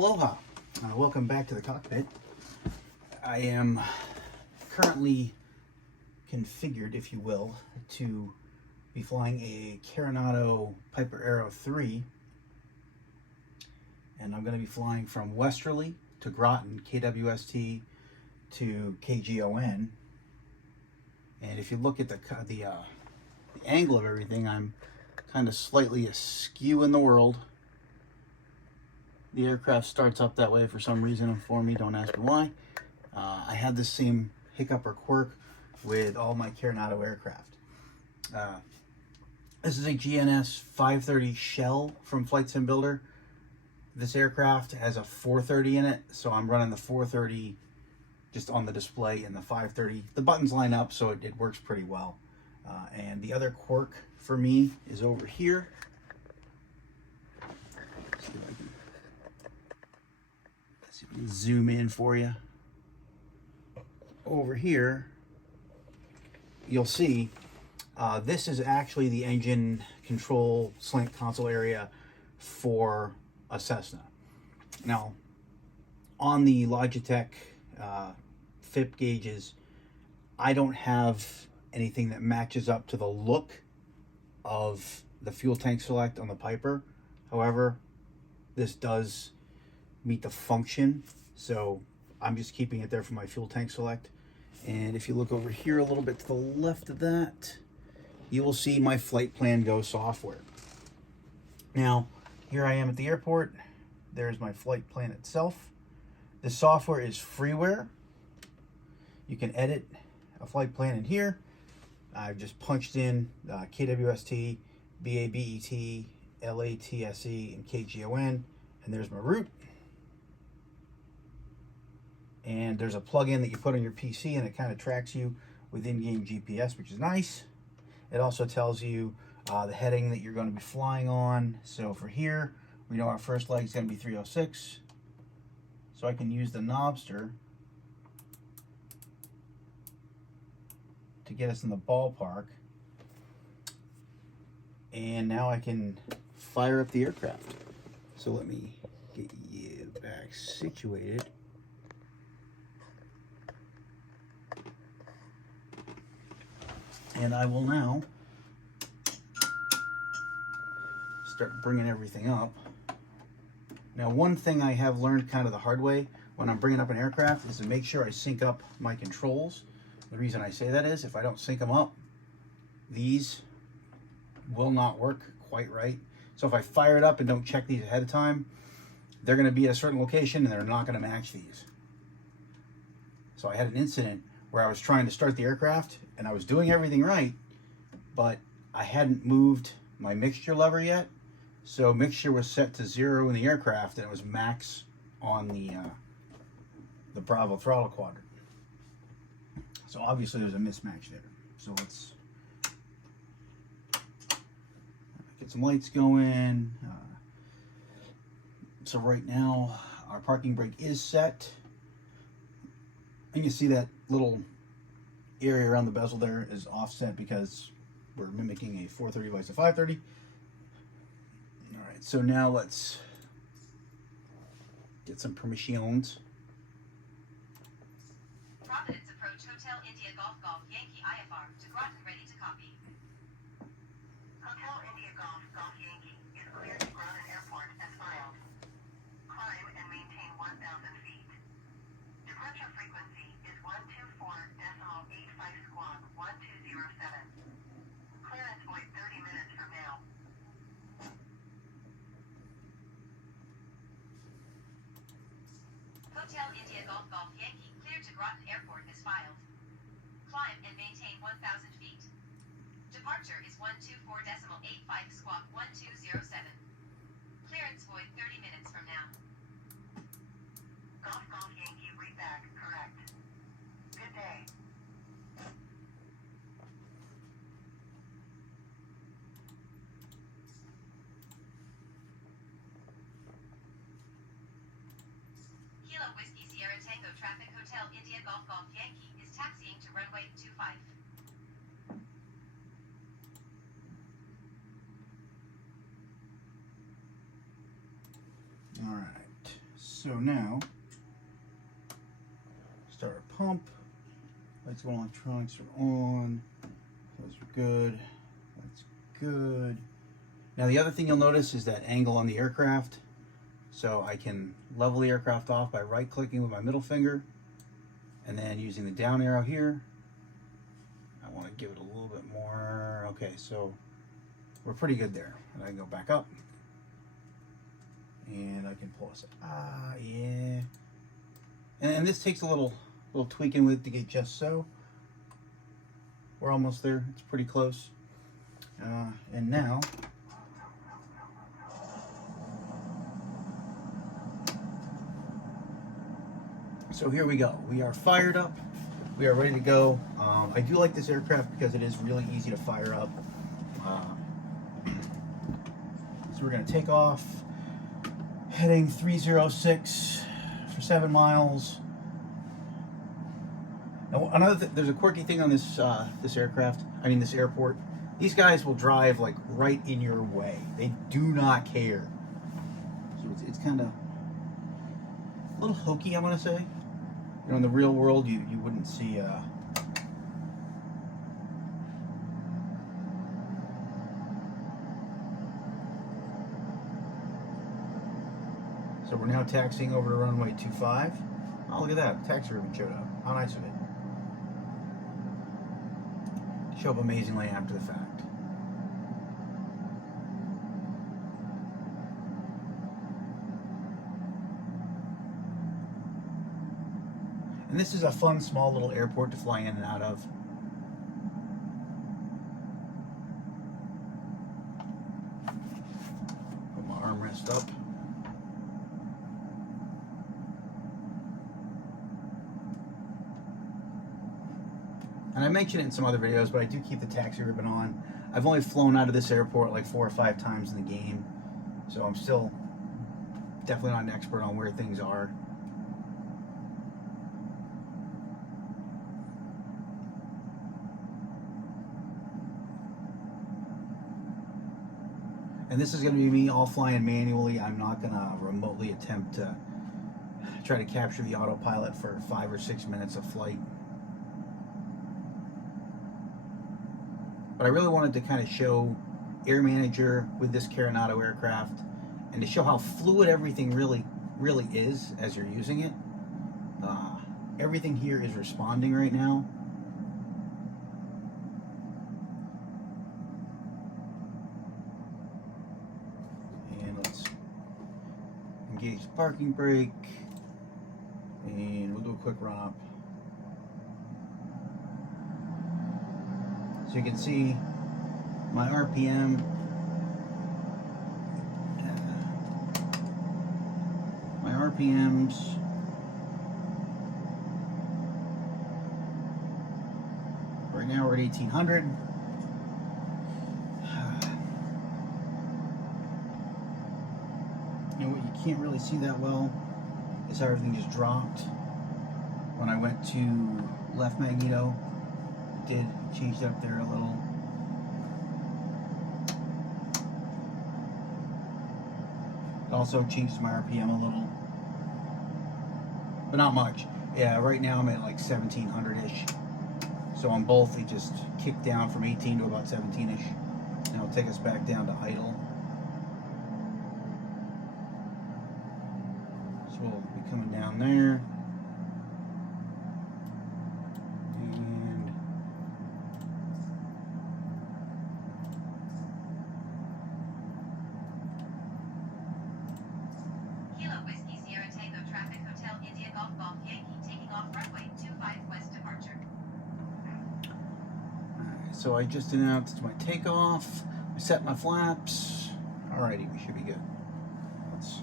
Aloha. Welcome back to the cockpit. I am currently configured, if you will, to be flying a Carenado Piper Aero 3. And I'm going to be flying from Westerly to Groton, KWST to KGON. And if you look at the angle of everything, I'm kind of slightly askew in the world. The aircraft starts up that way for some reason for me, don't ask me why. I had the same hiccup or quirk with all my Carenado aircraft. This is a GNS 530 shell from Flightsimbuilder. This aircraft has a 430 in it, so I'm running the 430 just on the display and the 530. The buttons line up, so it works pretty well. And the other quirk for me is over here. Let's see if I can zoom in for you. Over here, you'll see this is actually the engine control slant console area for a Cessna. Now, on the Logitech FIP gauges, I don't have anything that matches up to the look of the fuel tank select on the Piper. However, this does meet the function, so I'm just keeping it there for my fuel tank select. And if you look over here a little bit to the left of that, you will see my Flight Plan Go software. Now, here I am at the airport. There's my flight plan itself. The software is freeware. You can edit a flight plan in here. I've just punched in KWST, BABET, LATSE, and KGON, and there's my route. And there's a plug-in that you put on your PC, and it kind of tracks you with in-game GPS, which is nice. It also tells you the heading that you're going to be flying on. So for here, we know our first leg is going to be 306. So I can use the knobster to get us in the ballpark. And now I can fire up the aircraft. So let me get you back situated. And I will now start bringing everything up. Now, one thing I have learned kind of the hard way when I'm bringing up an aircraft is to make sure I sync up my controls. The reason I say that is if I don't sync them up, these will not work quite right. So if I fire it up and don't check these ahead of time, they're going to be at a certain location and they're not going to match these. So I had an incident where I was trying to start the aircraft and I was doing everything right, but I hadn't moved my mixture lever yet. So mixture was set to 0 in the aircraft and it was max on the Bravo throttle quadrant. So obviously there's a mismatch there. So let's get some lights going. So right now our parking brake is set. And you see that little area around the bezel there is offset because we're mimicking a 430 vice a 530. All right, so now let's get some permissions. Providence approach Hotel India Golf Golf Yankee IFR to Groton ready to copy. Hotel India Golf Golf Yankee is cleared to Groton Airport as filed. Climb and maintain 1,000 feet. Departure frequency is 124.85 squawk 1207. Clearance void 30 minutes from now. Hotel India Golf Golf Yankee cleared to Groton Airport as filed. Climb and maintain 1,000 feet. Departure is 124.85 squawk 1207. Clearance void 30 minutes from now. Golf Golf Yankee read back correct. Good day. Kilo Whiskey Sierra Tango Traffic Hotel India Golf Golf Yankee is taxiing to runway 25. So now, start our pump. Lights and electronics are on. Those are good. That's good. Now the other thing you'll notice is that angle on the aircraft. So I can level the aircraft off by right-clicking with my middle finger, and then using the down arrow here. I want to give it a little bit more. Okay, so we're pretty good there. And I can go back up, and I can pull us. Yeah. And this takes a little tweaking with to get just so. We're almost there. It's pretty close. And now. So here we go. We are fired up. We are ready to go. I do like this aircraft because it is really easy to fire up. So we're going to take off, heading 306 for 7 miles. Now, there's a quirky thing on this this airport. These guys will drive like right in your way. They do not care. So it's kind of a little hokey, I'm going to say. You know, in the real world, you wouldn't see. So we're now taxiing over to runway 25. Oh, look at that. Taxi ribbon showed up. How nice of it. Show up amazingly after the fact. And this is a fun, small little airport to fly in and out of. Put my armrest up. And I mentioned it in some other videos, but I do keep the taxi ribbon on. I've only flown out of this airport like 4 or 5 times in the game, so I'm still definitely not an expert on where things are. And this is going to be me all flying manually. I'm not going to remotely attempt to try to capture the autopilot for 5 or 6 minutes of flight. But I really wanted to kind of show Air Manager with this Carenado aircraft, and to show how fluid everything really is as you're using it. Everything here is responding right now. And let's engage the parking brake, and we'll do a quick run up. So you can see my RPM. My RPMs right now we're at 1800. And what you can't really see that well is how everything just dropped when I went to left magneto. Did change it up there a little. It also changes my RPM a little, but not much. Yeah, right now I'm at like 1700-ish. So on both, it just kicked down from 18 to about 17-ish. And it'll take us back down to idle. So we'll be coming down there. So I just announced my takeoff. I set my flaps. Alrighty, we should be good. Let's.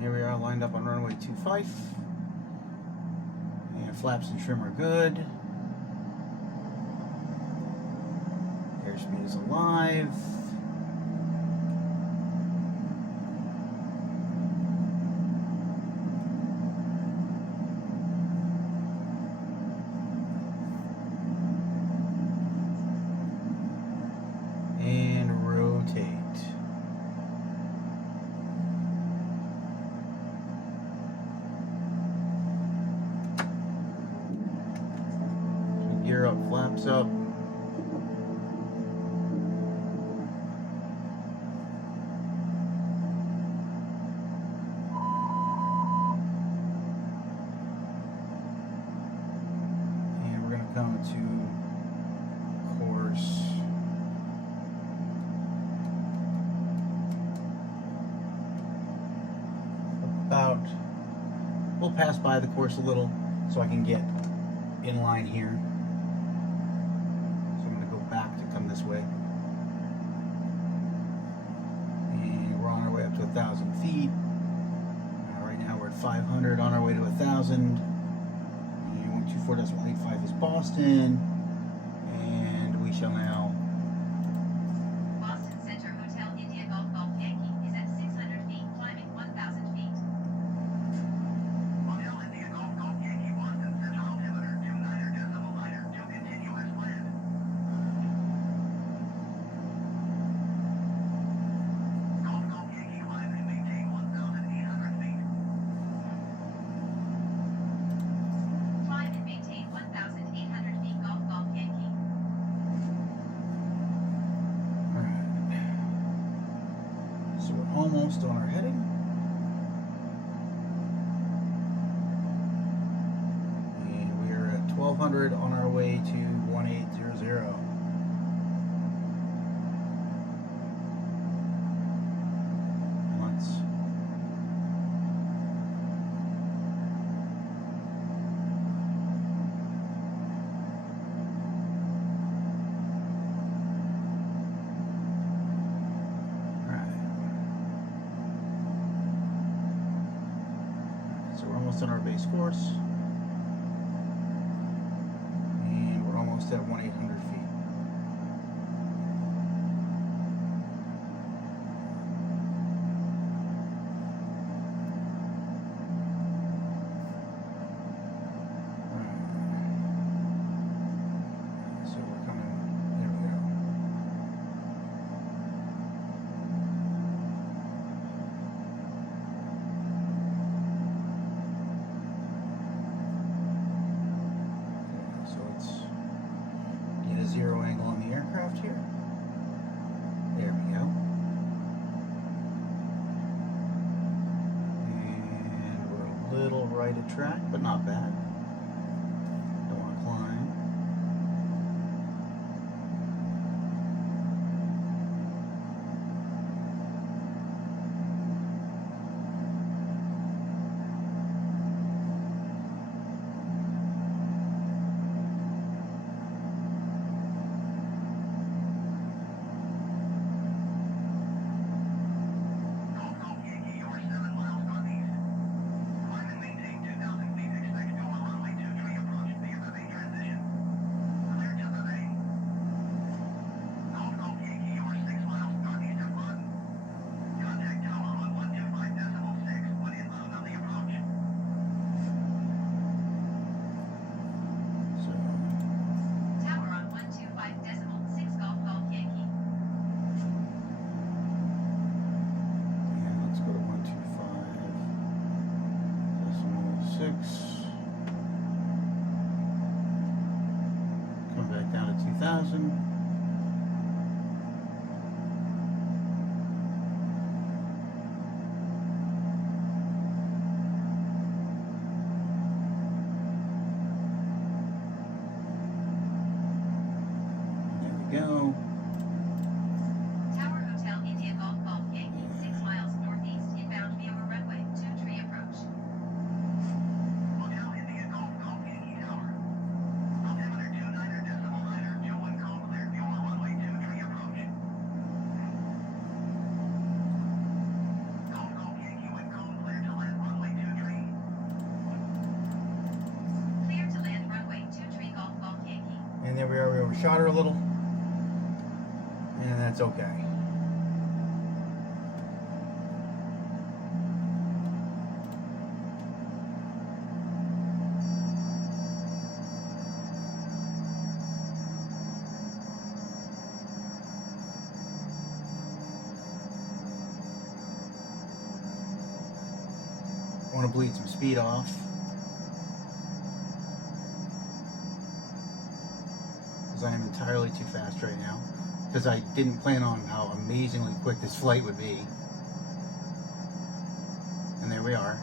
Here we are lined up on runway 25. My flaps and trim are good. Airspeed is alive. And rotate. Gear up, flaps up. And we're going to come to course. We'll pass by the course a little so I can get in line here. So I'm going to go back to come this way. And we're on our way up to 1,000 feet. Right now we're at 500, on our way to 1,000. And 124.85 is Boston. And we shall now. Boston Center Hotel India Golf Golf Yankee is at 600 feet, climbing 1,000 feet. Hotel India Golf Golf Yankee Boston Center altimeter 29.9 to continuous land. Golf Golf Yankee climb and maintain 1,800 feet. Climb and maintain 1,800 feet, Golf Golf Yankee. So we're almost on our heading. And we're at 1,200 on our way to 1800. Let's So we're almost on our base course. And we're almost at 1,800 feet. So we're coming, there we go. So let's get a zero angle on the aircraft here. There we go. And we're a little right of track, but not bad. Don't want to climb. Golf Golf Yankee, you are 7 miles northeast. Climb and maintain 2,000 feet. Expect dual runway 23 approach via the main transition. Clear to the main. Golf Golf Yankee, you are 6 miles northeast of Run. Contact tower on 125.6 when inbound on the approach. So Tower on 125.6, Golf Golf Yankee. yeah, let's go to 125.6. Come back down to 2,000. There we go. Tower Hotel India Golf Golf Yankee, 6 miles northeast, inbound via runway 23 approach. Hotel India Golf Golf Yankee Tower. Altimeter 29.9 to 1 call clear. there we are. We overshot her a little, and that's okay. I want to bleed some speed off. Because I am entirely too fast right now. Because I didn't plan on how amazingly quick this flight would be. And there we are.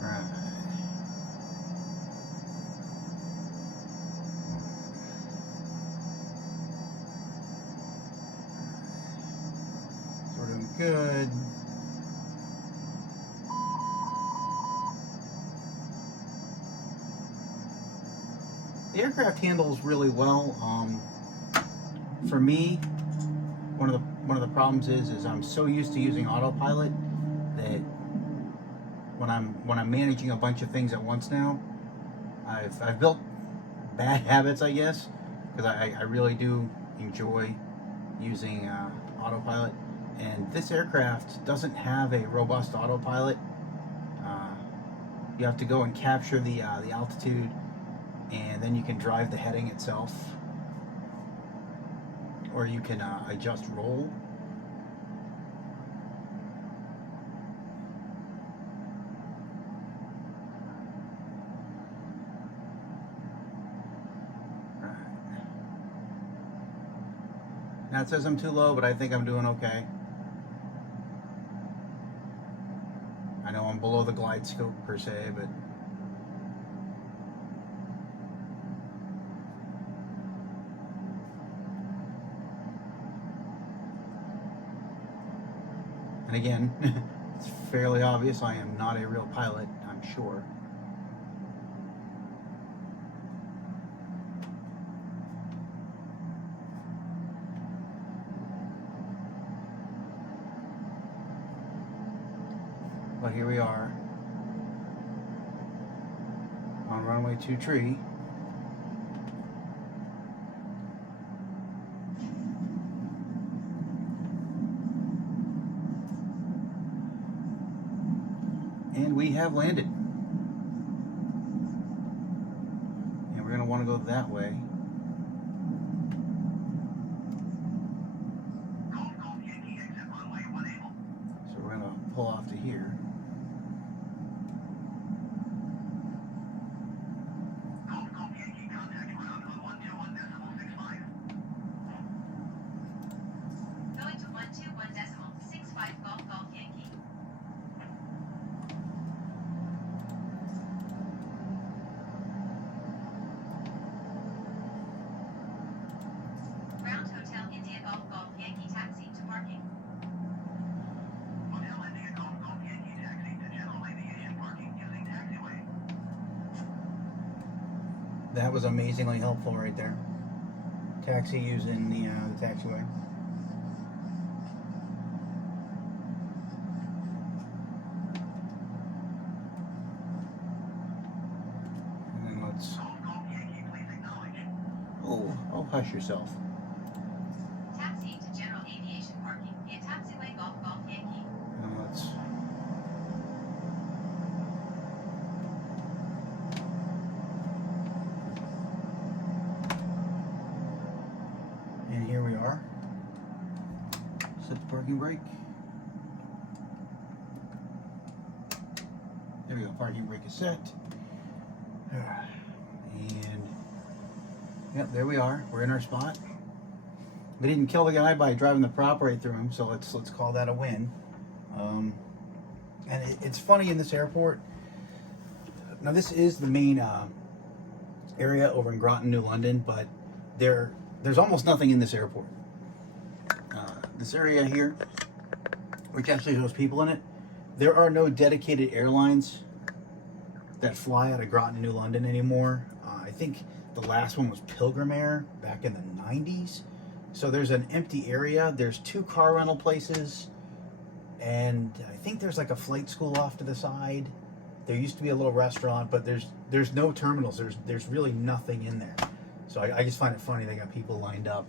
Right. So we're doing good. The aircraft handles really well. For me, one of the problems is I'm so used to using autopilot that when I'm managing a bunch of things at once now, I've built bad habits, I guess, because I really do enjoy using autopilot. And this aircraft doesn't have a robust autopilot. You have to go and capture the altitude, and then you can drive the heading itself, or you can adjust roll. Right. Now it says I'm too low, but I think I'm doing okay. I know I'm below the glide scope per se, but and again, it's fairly obvious I am not a real pilot, I'm sure. But here we are on runway 23. And we have landed. And we're going to want to go that way. Golf Yankee exit runway 18. So we're going to pull off to here. Golf Yankee contact ground on 121.65. Going to 121.65 Golf Yankee. Ground Hotel India Golf Yankee taxi to parking. Hotel India Golf Yankee taxi to general aviation parking using taxiway. That was amazingly helpful right there. Taxi using the taxiway. And then let's... Golf Yankee, please acknowledge. Oh, hush yourself. Taxi to general aviation parking via taxiway Golf Yankee. And let's... And here we are. Set the parking brake. There we go, parking brake is set. And yep, there we are. We're in our spot. We didn't kill the guy by driving the prop right through him, so let's call that a win. And it's funny in this airport. Now this is the main area over in Groton, New London, but there's almost nothing in this airport. This area here, which actually has people in it, there are no dedicated airlines that fly out of Groton, New London anymore. I think the last one was Pilgrim Air back in the 90s. So there's an empty area. There's 2 car rental places, and I think there's like a flight school off to the side. There used to be a little restaurant, but there's no terminals. There's really nothing in there. So I just find it funny they got people lined up.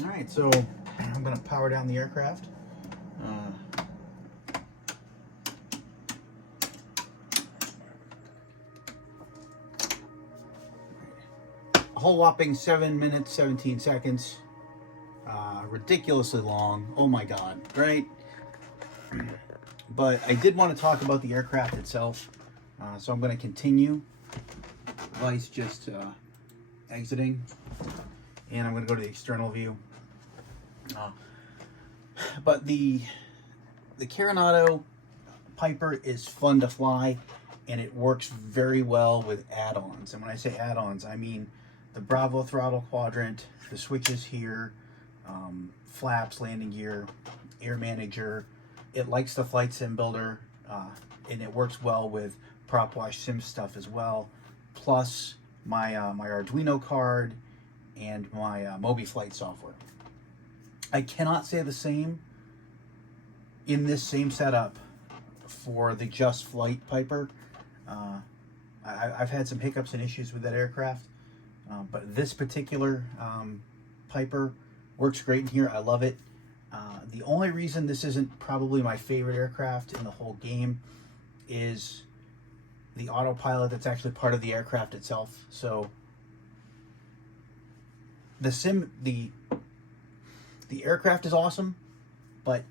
All right, so I'm gonna power down the aircraft. A whole whopping 7 minutes, 17 seconds. Ridiculously long. Oh my God, right? But I did want to talk about the aircraft itself. So I'm going to continue. Vice just exiting. And I'm going to go to the external view. But the Carenado Piper is fun to fly, and it works very well with add-ons. And when I say add-ons, I mean the Bravo throttle quadrant, the switches here, flaps, landing gear, air manager. It likes the Flightsimbuilder, and it works well with prop wash sim stuff as well. Plus my my Arduino card and my Mobiflight software. I cannot say the same in this same setup for the Just Flight Piper. I've had some hiccups and issues with that aircraft, but this particular Piper works great in here. I love it. The only reason this isn't probably my favorite aircraft in the whole game is the autopilot that's actually part of the aircraft itself. So the aircraft is awesome, but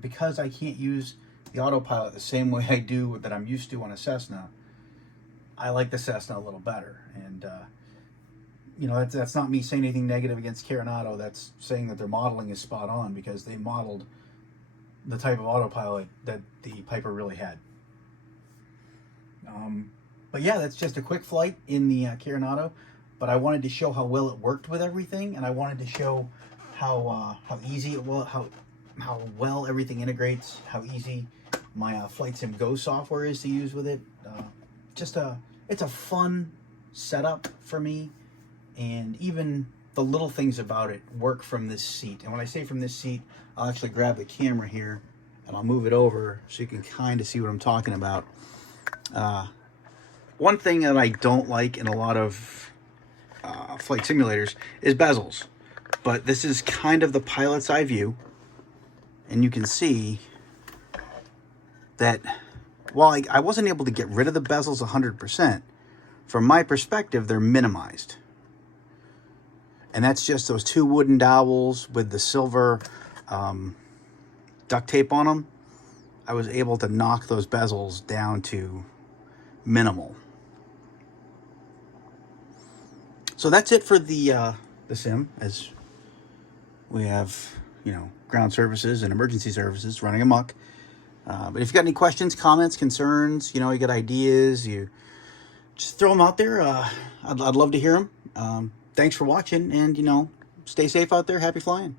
because I can't use the autopilot the same way I do that I'm used to on a Cessna, I like the Cessna a little better. And you know, that's not me saying anything negative against Carenado. That's saying that their modeling is spot on, because they modeled the type of autopilot that the Piper really had. But yeah, that's just a quick flight in the Carenado. But I wanted to show how well it worked with everything, and I wanted to show how easy it was, how well everything integrates, how easy my Flightsim Go software is to use with it. It's a fun setup for me, and even the little things about it work from this seat. And when I say from this seat, I'll actually grab the camera here and I'll move it over so you can kind of see what I'm talking about. One thing that I don't like in a lot of flight simulators is bezels, but this is kind of the pilot's eye view, and you can see that while I wasn't able to get rid of the bezels 100%, from my perspective, they're minimized. And that's just those two wooden dowels with the silver duct tape on them. I was able to knock those bezels down to minimal. So that's it for the sim, as we have, you know, ground services and emergency services running amok. But if you've got any questions, comments, concerns, you know, you got ideas, you just throw them out there. I'd love to hear them. Thanks for watching, and, you know, stay safe out there. Happy flying.